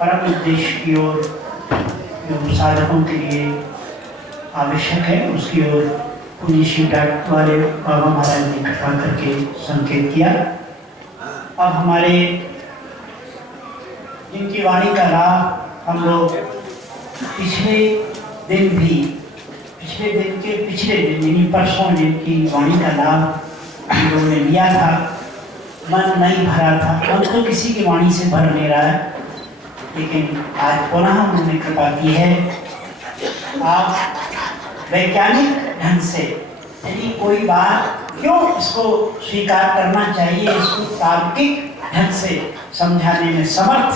परम उद्देश्य की ओर जो साधकों के लिए आवश्यक है उसकी ओर पुण्य श्री डॉक्टर वाले बाबा महाराज ने कृपा करके संकेत किया। अब हमारे जिनकी वाणी का लाभ हम लोग पिछले दिन यानी परसों जिनकी वाणी का लाभ हम लोगों ने लिया था, मन नहीं भरा था, मन तो किसी की वाणी से भर नहीं रहा है, लेकिन आज पुनः उन्होंने कृपा की है। आप वैज्ञानिक ढंग से यदि कोई बात क्यों इसको स्वीकार करना चाहिए, इसको तार्किक ढंग से समझाने में समर्थ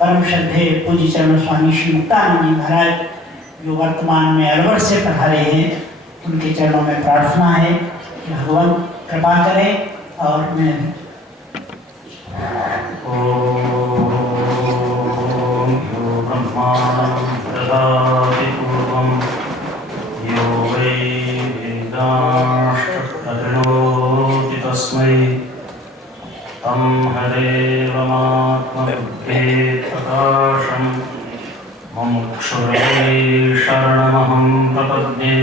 परम श्रद्धेय पूज्य चरण स्वामी श्री मुक्तानंद जी महाराज जो वर्तमान में अलवर से पधारे हैं, उनके चरणों में प्रार्थना है कि भगवान कृपा करें। और मैं तम हरेवमात्मबुद्धे प्रकाशं मुमुक्षुर्वै शरणमहं प्रपद्ये।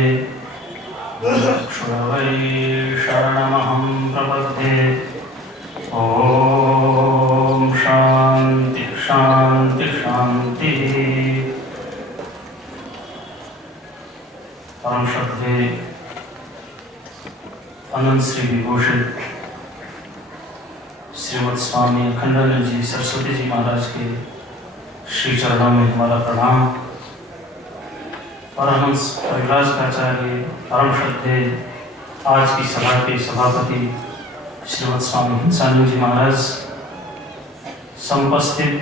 मुमुक्षुर्वै शरणमहं प्रपद्ये। ॐ शान्ति शान्ति शान्ति। परम श्रद्धेय अनंत श्री विभूषित श्रीमद स्वामी अखंडानंद जी सरस्वती जी महाराज के श्री चरणों में हमारा प्रणाम। परमहंस परिव्राजकाचार्य परम श्रद्धेय आज की सभा के सभापति श्रीमद स्वामी हंसानंद जी महाराज, समुपस्थित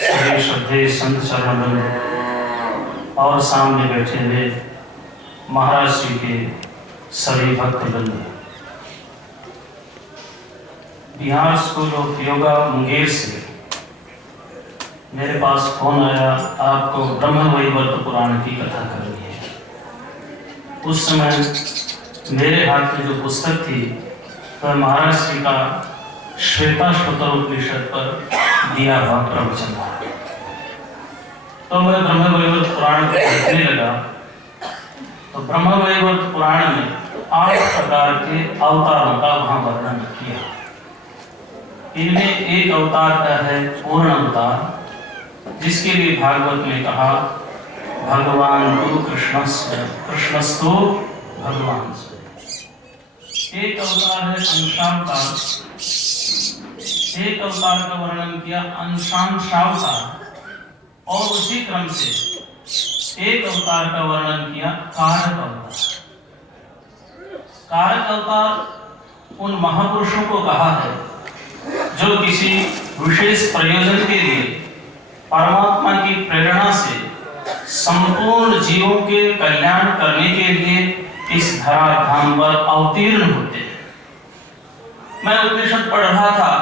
सभी श्रद्धेय संत चरणवृंद और सामने बैठे हुए महाराज श्री के सभी भक्तवृंद। बिहार स्कूल ऑफ योगा मुंगेर से मेरे पास फोन आया, आपको ब्रह्म वैवर्त पुराण की कथा करनी है। उस समय मेरे हाथ में जो पुस्तक थी वह महाराज श्री का श्वेता श्रोतोपनिषद पर दिया हुआ प्रवचन था। तो मैं ब्रह्म वैवर्त पुराण को पढ़ने लगा। तो ब्रह्म वैवर्त पुराण में 8 प्रकार के अवतारों का वहां वर्णन किया। इनमें एक अवतार का है पूर्ण अवतार, जिसके लिए भागवत ने कहा भगवान तु कृष्णस्तु भगवान। एक अवतार है अंशावतार, एक अवतार का वर्णन किया अंशांशावतार, और उसी क्रम से एक अवतार का वर्णन किया कारक अवतार। कारक अवतार उन महापुरुषों को कहा है जो किसी विशेष प्रयोजन के लिए परमात्मा की प्रेरणा से संपूर्ण जीवों के कल्याण करने के लिए इस धराधाम पर अवतीर्ण होते हैं। मैं उपनिषद पढ़ रहा था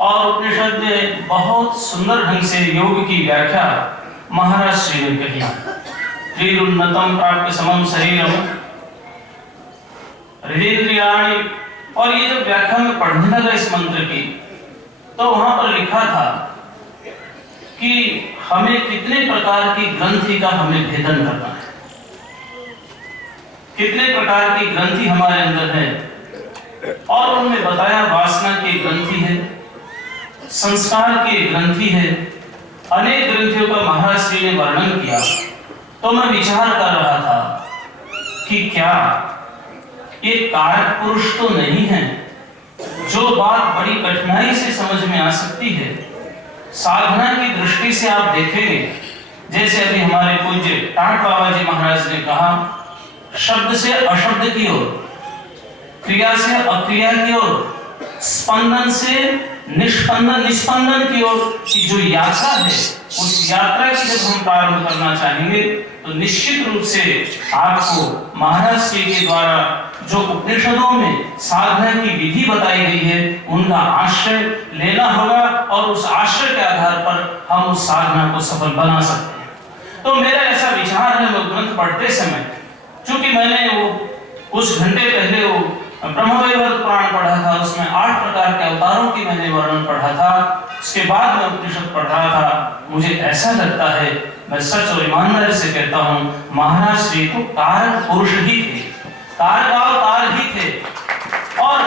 और उपनिषद में बहुत सुंदर ढंग से योग की व्याख्या महाराज श्री ने कही। त्रिरुन्नतम प्राप्य समम शरीरम हृदयेन्द्रियाणि। और ये जब व्याख्या में पढ़ने लगा इस मंत्र की, तो वहां पर लिखा था कि हमें कितने प्रकार की ग्रंथि का हमें भेदन करना है, कितने प्रकार की ग्रंथि हमारे अंदर है। और उन्होंने बताया वासना की ग्रंथि है, संस्कार की ग्रंथि है, अनेक ग्रंथियों का महाराज श्री ने वर्णन किया। तो मैं विचार कर रहा था कि क्या ये कारक पुरुष तो नहीं है? जो बात बड़ी कठिनाई से समझ में आ सकती है, साधना की दृष्टि से आप देखेंगे, जैसे अभी हमारे पूज्य टाट बाबा जी महाराज ने कहा, शब्द से अशब्द की ओर, क्रिया से अक्रिया की ओर, स्पंदन से निस्पंदन की ओर की जो यात्रा है, उस यात्रा की जब हम प्रारंभ करना चाहेंगे तो निश्चित रूप से आपको महाराज श्री के द्वारा जो उपनिषदों में साधना की विधि बताई गई है उनका आश्रय लेना होगा, और उस आश्रय के आधार पर हम उस साधना को सफल बना सकते हैं। तो मेरा ऐसा विचार है वो ग्रंथ पढ़ते समय, चूंकि मैंने वो कुछ घंटे पहले वो ब्रह्मवैवर्त पुराण पढ़ा था, उसमें 8 प्रकार के अवतारों की मैंने वर्णन पढ़ा था। उसके बाद मैं उपनिषद पढ़ रहा था, मुझे ऐसा लगता है, मैं सच और ईमानदारी से कहता हूँ, महाराज श्री तो कारक पुरुष ही थे, कारक ही थे। और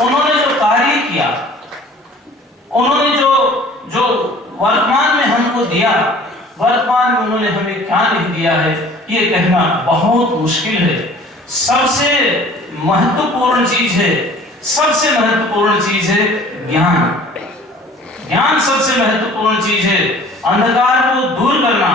उन्होंने जो कार्य किया, उन्होंने जो वर्तमान में हमको दिया, वर्तमान में उन्होंने हमें क्या नहीं दिया है, ये कहना बहुत मुश्किल है। सबसे महत्वपूर्ण चीज है, सबसे महत्वपूर्ण चीज है ज्ञान। ज्ञान सबसे महत्वपूर्ण चीज है। अंधकार को दूर करना,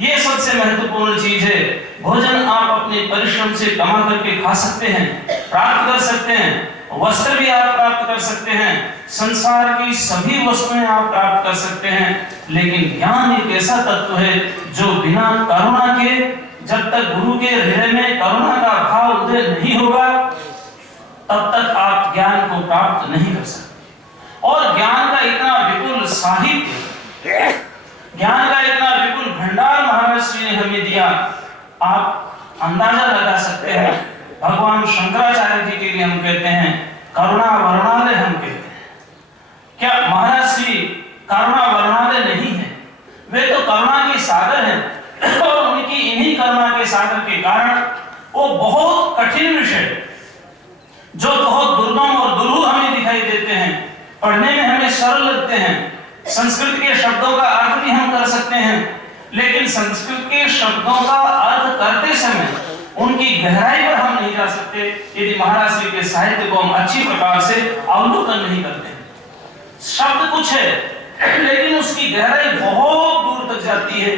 ये सबसे महत्वपूर्ण चीज है। भोजन आप अपने परिश्रम से कमा करके खा सकते हैं, प्राप्त कर सकते हैं, वस्त्र भी आप प्राप्त कर सकते हैं, संसार की सभी वस्तुएं आप प्राप्त कर सकते हैं, लेकिन ज्ञान एक ऐसा तत्व है जो बिना करुणा के, जब तक गुरु के हृदय में करुणा का भाव उदय नहीं होगा, तब तक आप ज्ञान को प्राप्त नहीं कर सकते। और ज्ञान का इतना विपुल साहित्य, ज्ञान का इतना विपुल भंडार महाराज श्री ने हमें दिया, आप अंदाजा लगा सकते हैं। भगवान शंकराचार्य जी के लिए हम कहते हैं करुणा वर्णालय, हम कहते हैं। क्या महाराज श्री करुणा वर्णालय नहीं है? वे तो करुणा के सागर हैं, और उनकी इन्हीं करुणा के सागर के कारण वो बहुत कठिन विषय, जो बहुत दुर्गम और दुरूह हमें दिखाई देते हैं, पढ़ने में हमें सरल लगते हैं, संस्कृत के शब्दों का अर्थ भी हम कर सकते हैं, लेकिन संस्कृत के शब्दों का अर्थ करते समय उनकी गहराई पर हम नहीं जा सकते यदि महाराज श्री के साहित्य को हम अच्छी प्रकार से अवलोकन नहीं करते हैं। शब्द कुछ है, लेकिन उसकी गहराई बहुत दूर तक जाती है,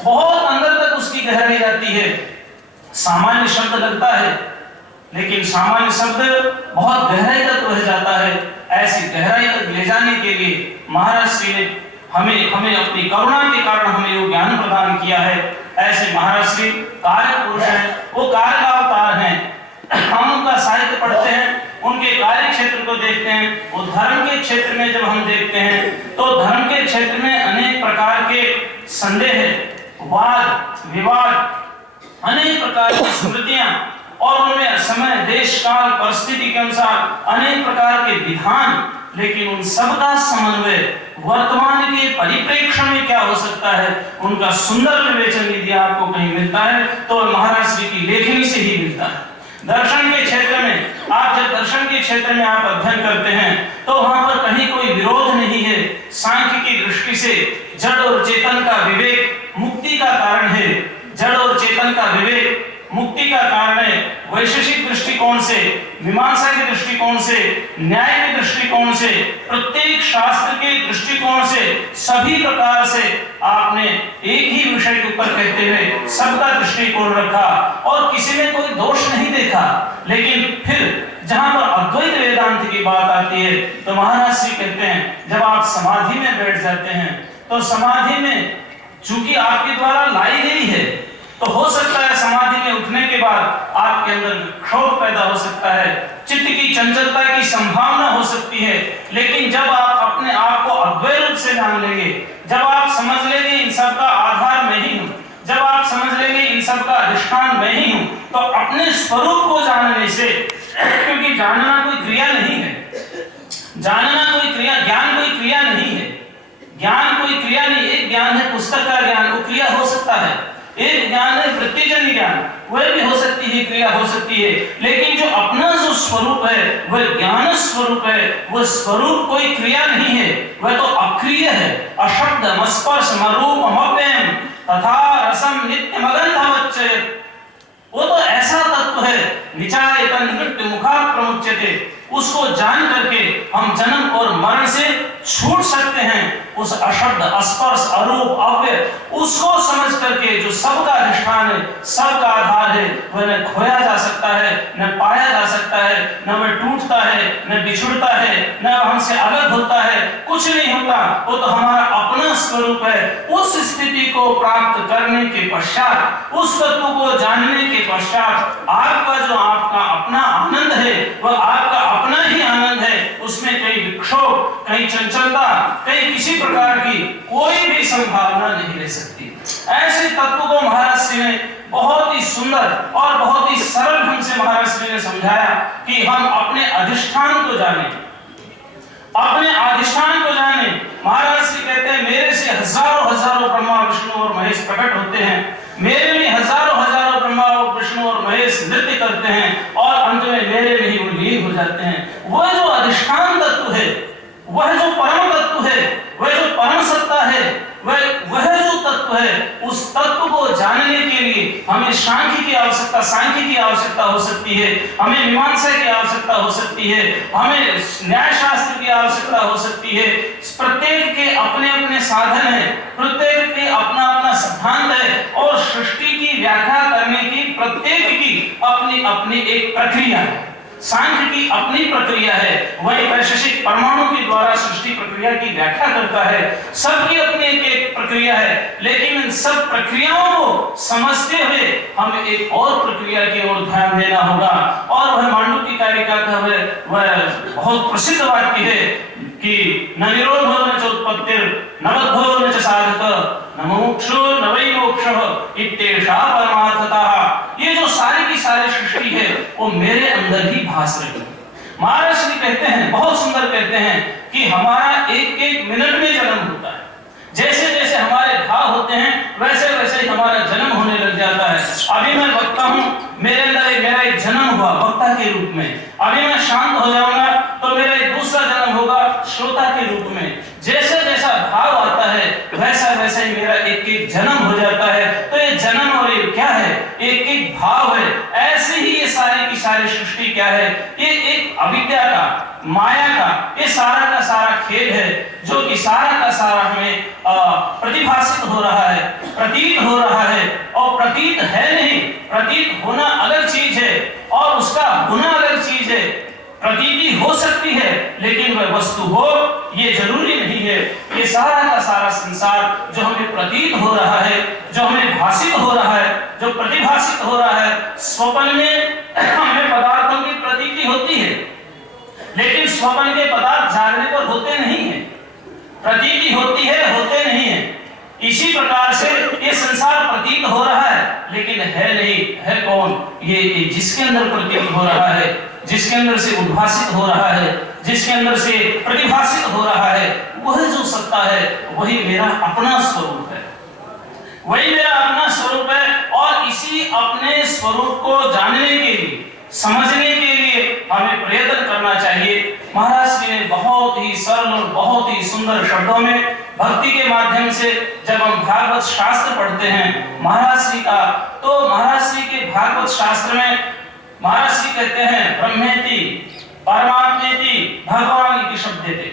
बहुत अंदर तक उसकी गहराई जाती है। सामान्य शब्द लगता है, लेकिन सामान्य शब्द बहुत गहराई तक रह जाता है। ऐसी गहराई तक ले जाने के लिए महाराज श्री ने हमें अपनी करुणा के कारण हमें वो ज्ञान प्रदान किया है। ऐसे महाराज श्री कार्य पुरुष हैं, वो कार्य का अवतार हैं। हम उनका साहित्य पढ़ते हैं, उनके कार्य क्षेत्र को देखते हैं। वो धर्म के क्षेत्र में जब हम देखते हैं तो धर्म के क्षेत्र में अनेक प्रकार के संदेह, वाद विवाद, अनेक प्रकार की स्मृतियां, और उनमें समय देश काल परिस्थिति के अनुसार अनेक प्रकार के विधान, लेकिन उन सबका समन्वय वर्तमान के परिप्रेक्ष्य में क्या हो सकता है, उनका सुंदर विवेचन यदि आपको कहीं मिलता है तो महाराज श्री की लेखनी से ही मिलता है। दर्शन के क्षेत्र में आप जब दर्शन के क्षेत्र में आप अध्ययन करते हैं तो वहां पर कहीं कोई विरोध नहीं है। सांख्य की दृष्टि से जड़ और चेतन का विवेक मुक्ति का कारण है, जड़ और चेतन का विवेक मुक्ति का कारण है। वैशेषिक दृष्टिकोण से, मीमांसा के दृष्टिकोण से, न्याय के दृष्टिकोण से, प्रत्येक शास्त्र के दृष्टिकोण से, सभी प्रकार से आपने एक ही विषय के ऊपर कहते हुए सबका दृष्टिकोण रखा और किसी में कोई दोष नहीं देखा। लेकिन फिर जहां पर अद्वैत वेदांत की बात आती है तो महाराज श्री कहते हैं जब आप समाधि में बैठ जाते हैं तो समाधि में चूंकि आपके द्वारा लाई गई है तो हो सकता है समाधि में उठने के बाद आपके अंदर क्षोभ पैदा हो सकता है, चित्त की चंचलता की संभावना हो सकती है। लेकिन जब आप अपने आप को अद्वैत रूप से जान लेंगे, जब आप समझ लेंगे इन सब का आधार मैं ही हूँ, जब आप समझ लेंगे इन सब का अधिष्ठान मैं ही हूँ, तो अपने स्वरूप को जानने से, क्योंकि जानना कोई क्रिया नहीं है, जानना कोई क्रिया, ज्ञान कोई क्रिया नहीं है, ज्ञान कोई क्रिया नहीं। एक ज्ञान है पुस्तक का ज्ञान, वो क्रिया हो सकता है। एक ज्ञान है वृत्तिजन्य ज्ञान, वह भी हो सकती है, क्रिया हो सकती है। लेकिन जो अपना जो स्वरूप है वह ज्ञान स्वरूप है, वह स्वरूप कोई क्रिया नहीं है, वह तो अक्रिय है। अशब्द स्पर्श मरूप अव्ययम तथा रसम नित्य मगंधवच्चयत्, वो तो ऐसा तत्व है निचायतन नृत्य मुखात् प्रमुच्यते। उसको जान करके हम जन्म और मरण से छूट सकते हैं। उस अशब्द स्पर्श अरूप अव्यय उसको समझ करके जो सबका अधिष्ठान है, सबका आधार है, वह न खोया जा सकता है, न पाया जा सकता है, न वह टूटता है, न बिछुड़ता है, न हमसे अलग होता है, कुछ नहीं होता। वो तो हमारा अपना स्वरूप है। उस स्थिति को प्राप्त करने के पश्चात, उस तत्व को जानने के पश्चात आपका जो आपका अपना आनंद है वह आपका अपना ही आनंद है। उसमें कहीं विक्षोभ, कहीं चंचलता, कहीं किसी प्रकार की कोई भी संभावना नहीं रह सकती। ऐसे तत्व को महाराज श्री ने बहुत ही सुंदर और बहुत ही सरल ढंग से महाराज श्री ने समझाया कि हम अपने अधिष्ठान को जाने, अपने अधिष्ठान को जाने। महाराज श्री कहते हैं मेरे से हजारों हजारों ब्रह्मा विष्णु और महेश प्रकट होते हैं, मेरे में हजारों हजारों ब्रह्मा और विष्णु और महेश नृत्य करते हैं और अंत में मेरे में ही वो लीन हो जाते हैं। वह जो अधिष्ठान तत्व है, वह जो परम तत्व है, वह जो परम सत्ता है, वह जो तत्व है, उस तत्व को जानने के लिए हमें सांख्य की आवश्यकता, सांख्य की आवश्यकता हो सकती है, हमें मीमांसा की आवश्यकता हो सकती है, हमें न्याय शास्त्र की आवश्यकता हो सकती है। प्रत्येक के अपने अपने साधन है, प्रत्येक के अपना अपना सिद्धांत है और सृष्टि की व्याख्या करने की प्रत्येक की अपनी अपनी एक प्रक्रिया है। सांख्य की अपनी प्रक्रिया है, वही वैशेषिक परमाणु के द्वारा सृष्टि प्रक्रिया की व्याख्या करता है। सबकी अपनी एक प्रक्रिया है, लेकिन इन सब प्रक्रियाओं को समझते हुए हमें एक और प्रक्रिया की ओर ध्यान देना होगा। और वह मांडुक्यकारिका का वह बहुत प्रसिद्ध वाक्य है कि न निरोधो न च उत्पत्तिर् न बद्धो न च साधक न मोक्षो न वै मोक्षः इत्येषा परमार्थतः। ये जो सारी की सारी सृष्टि है वो मेरे अंदर ही भास रही है। महाराज श्री कहते हैं, बहुत सुंदर कहते हैं कि हमारा एक एक मिनट में जन्म होता है। जैसे जैसे हमारे भाव होते हैं वैसे वैसे ही हमारा जन्म होने लग जाता है। अभी मैं वक्ता हूँ, मेरे अंदर मेरा एक जन्म हुआ वक्ता के रूप में। अभी मैं शांत हो जाऊंगा तो मेरा एक दूसरा जन्म होगा श्रोता के रूप में। जैसे जैसा भाव आता है वैसा वैसा ही मेरा एक एक जन्म हो जाता है। तो ये जन्म और ये क्या है? एक एक भाव है। ऐसे ही ये सारी की सारी सृष्टि क्या है? ये एक अविद्या का, माया का, ये सारा का सारा खेल है, जो कि सारा का सारा हमें प्रतिभासित हो रहा है, प्रतीत हो रहा है। और प्रतीत है नहीं, प्रतीत होना अलग चीज है और उसका होना अलग चीज है। प्रतीति हो सकती है लेकिन वह वस्तु हो ये जरूरी नहीं है। ये सारा का सारा संसार जो हमें प्रतीत हो रहा है, जो हमें भाषित हो रहा है, जो प्रतिभासित हो रहा है, स्वप्न में हमें पदार्थों की प्रतीति होती है, लेकिन स्वप्न के पदार्थ जागने पर होते नहीं है। प्रतीति होती है, होते नहीं है। इसी प्रकार से ये संसार प्रतीत हो रहा है लेकिन है नहीं। है कौन? ये जिसके अंदर प्रतीत हो रहा है, जिसके अंदर से उद्भासित हो रहा है, जिसके अंदर से प्रतिभासित हो रहा है, वह जो सत्ता है वही मेरा अपना स्वरूप है, वही मेरा अपना स्वरूप है। और इसी अपने स्वरूप को जानने के लिए, समझने के लिए हमें प्रयत्न करना चाहिए। महाराज श्री ने बहुत ही सरल और बहुत ही सुंदर शब्दों में भक्ति के माध्यम से जब हम भागवत शास्त्र पढ़ते हैं महाराज श्री का, तो महाराज श्री के भागवत शास्त्र में महाराज श्री कहते हैं ब्रह्मेति परमात्मेति भगवान इति शब्देते।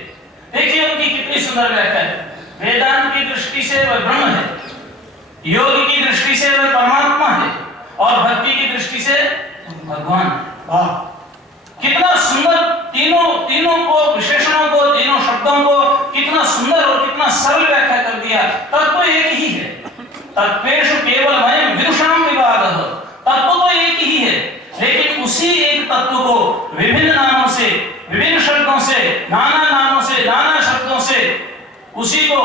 देखिए उनकी कितनी सुंदर व्याख्या है। वेदांत की दृष्टि से वह ब्रह्म है, योग की दृष्टि से वह परमात्मा है और भक्ति की दृष्टि से भगवान। वाह, कितना सुंदर तीनों को, विशेषणों को, तीनों शब्दों को कितना सुंदर और कितना सरल व्याख्या कर दिया। तत्व एक ही है, तत्वेषु केवलमयं विदुषां विभागः। तत्व तो एक ही है, लेकिन उसी एक तत्व को विभिन्न नामों से, विभिन्न शब्दों से, नाना नामों से, नाना शब्दों से, उसी को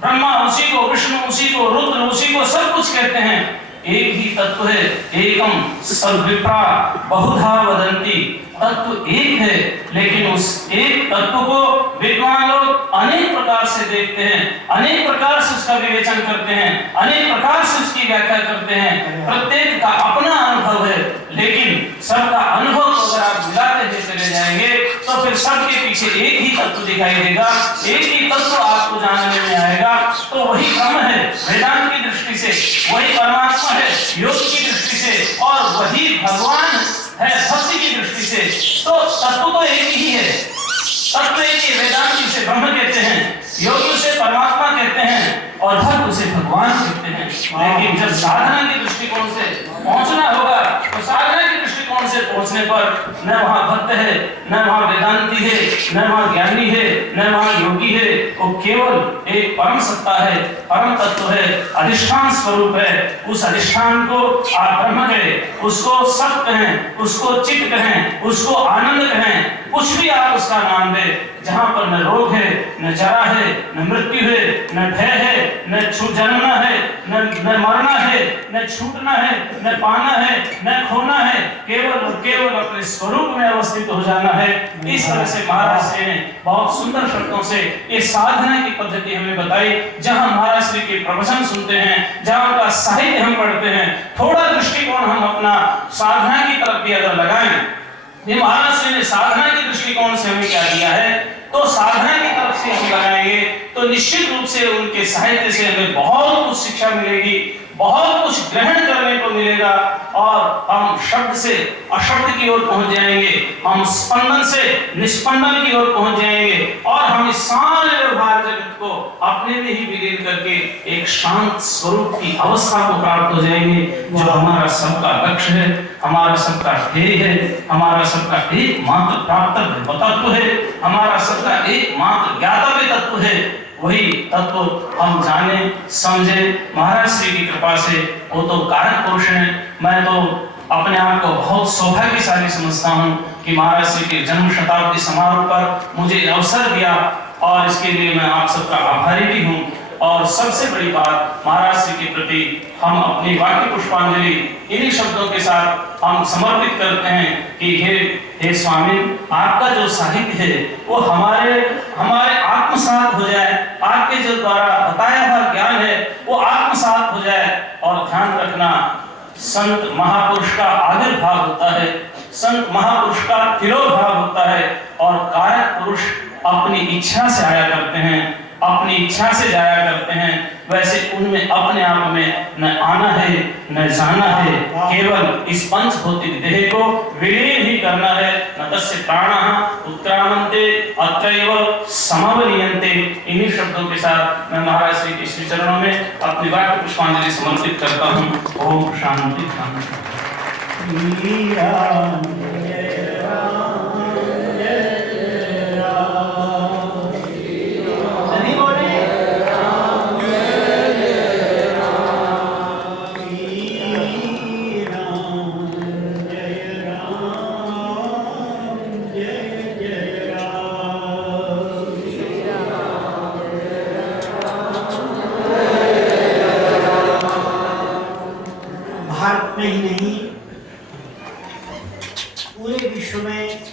ब्रह्मा, उसी को विष्णु, उसी को रुद्र, उसी को सब कुछ कहते हैं। एक ही तत्व है, एकम सद्विप्रा बहुधा वदन्ति। तत्व एक है, लेकिन उस एक तत्व को विद्वान लोग अनेक प्रकार से देखते हैं, अनेक प्रकार से उसका विवेचन करते हैं, अनेक प्रकार से उसकी व्याख्या करते हैं। प्रत्येक का अपना अनुभव है, लेकिन सबका अनुभव को अगर आप मिलाते हुए चले जाएंगे तो फिर सबके पीछे एक ही तत्व दिखाई देगा, एक ही तत्व आपको जानने में आएगा। तो वही ब्रह्म है वेदांत की दृष्टि से, वही परमात्मा है योग की दृष्टि से, और वही भगवान है भक्ति की दृष्टि से। तो तत्व तो एक ही है, तत्व एक ही। वेदांत उसे ब्रह्म कहते हैं, योगी उसे परमात्मा कहते हैं और भक्त उसे भगवान कहते हैं। लेकिन जब साधना के दृष्टिकोण से पहुंचना होगा तो साधना के दृष्टिकोण से पहुंचने पर न वहां भक्त है, न वहां वेदांती है, न वहां ज्ञानी है, न वहां योगी है, वो केवल एक परम सत्ता है, परम तत्व है, अधिष्ठान स्वरूप है। उस अधिष्ठान को आप ब्रह्म कहें, उसको सत कहें, उसको चित्त कहें, उसको आनंद कहें, कुछ भी आप उसका नाम दें। जहां पर न रोग है, न जरा है, न मृत्यु है, न भय है, न जन्मना है, न मरना है, न छूटना है, न पाना है, न खोना है, केवल और केवल अपने स्वरूप में अवस्थित हो जाना है। इस तरह से महाराज श्री ने बहुत सुंदर शब्दों से ये साधना की पद्धति हमें बताई। जहां महाराज श्री के प्रवचन सुनते हैं, जहां उनका साहित्य हम पढ़ते हैं, थोड़ा दृष्टिकोण हम अपना साधना की तरफ भी अगर लगाएं, ये महाराज श्री ने साधना के दृष्टिकोण से हमें क्या दिया है, तो साधना की तरफ से हम लगाएंगे तो निश्चित रूप से उनके साहित्य से हमें बहुत कुछ शिक्षा मिलेगी, बहुत कुछ ग्रहण करने को मिलेगा और हम शब्द से अशब्द की ओर पहुंच जाएंगे, हम स्पंदन से निस्पंदन की ओर पहुंच जाएंगे और हम इस सारे व्यवहार जगत को अपने में ही विलीन करके एक शांत स्वरूप की अवस्था को प्राप्त हो जाएंगे, जो हमारा सबका लक्ष्य है, हमारा सबका ध्येय है, हमारा सबका एकमात्र प्राप्तव्य तत्व है, हमारा सबका एकमात्र ज्ञातव्य तत्व है। वही तत्व हम जाने समझे महाराज श्री की कृपा से। वो तो कारक पुरुष हैं। मैं तो अपने आप को बहुत सौभाग्यशाली समझता हूँ कि महाराज श्री के जन्म शताब्दी समारोह पर मुझे अवसर दिया और इसके लिए मैं आप सबका आभारी भी हूँ। और सबसे बड़ी बात, महाराज श्री के प्रति हम अपनी वाक्य पुष्पांजलि इन्हीं शब्दों के साथ हम समर्पित करते हैं कि हे स्वामी, आपका जो साहित्य है वो हमारे आत्मसात हो जाए, आपके जो द्वारा बताया हुआ ज्ञान है वो आत्मसात हो जाए। और ध्यान रखना, संत महापुरुष का आविर्भाव होता है, संत महापुरुष का तिरोभाव होता है और कारक पुरुष अपनी इच्छा से आया करते हैं, अपनी इच्छा से जाया करते हैं। वैसे उनमें अपने आप में न आना है न जाना है, केवल इस पंच भौतिक देह को विलीन ही करना है। न तस्य प्राणः उत्क्रामन्ते अत्रैव समवलीयन्ते। इन्हीं शब्दों के साथ मैं महाराज श्री के श्री चरणों में अपनी वाक्य पुष्पांजलि समर्पित करता हूँ। ओम शांति शांति। में ही नहीं, पूरे विश्व में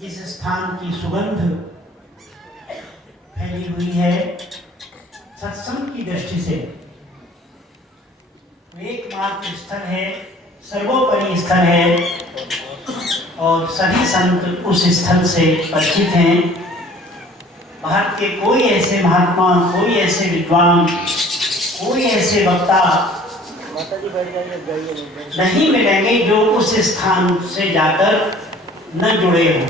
जिस स्थान की सुगंध फैली हुई है सत्संग की दृष्टि से, एकमात्र स्थल है, सर्वोपरि स्थल है और सभी संत उस स्थल से परिचित हैं। भारत के कोई ऐसे महात्मा, कोई ऐसे विद्वान, कोई ऐसे वक्ता नहीं मिलेंगे जो उस स्थान से जाकर न जुड़े हों।